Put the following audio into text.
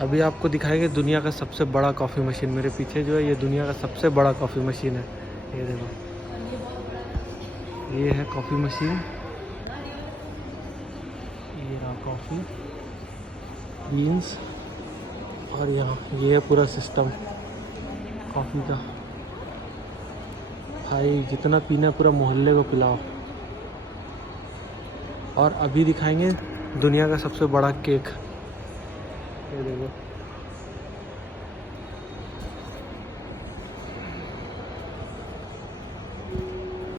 अभी आपको दिखाएंगे दुनिया का सबसे बड़ा कॉफ़ी मशीन। मेरे पीछे जो है ये दुनिया का सबसे बड़ा कॉफ़ी मशीन है। ये देखो, ये है कॉफ़ी मशीन। ये रहा कॉफ़ी बीन्स, और यहाँ ये है पूरा सिस्टम कॉफ़ी का। भाई जितना पीना पूरा मोहल्ले को पिलाओ। और अभी दिखाएंगे दुनिया का सबसे बड़ा केक। ये देखो।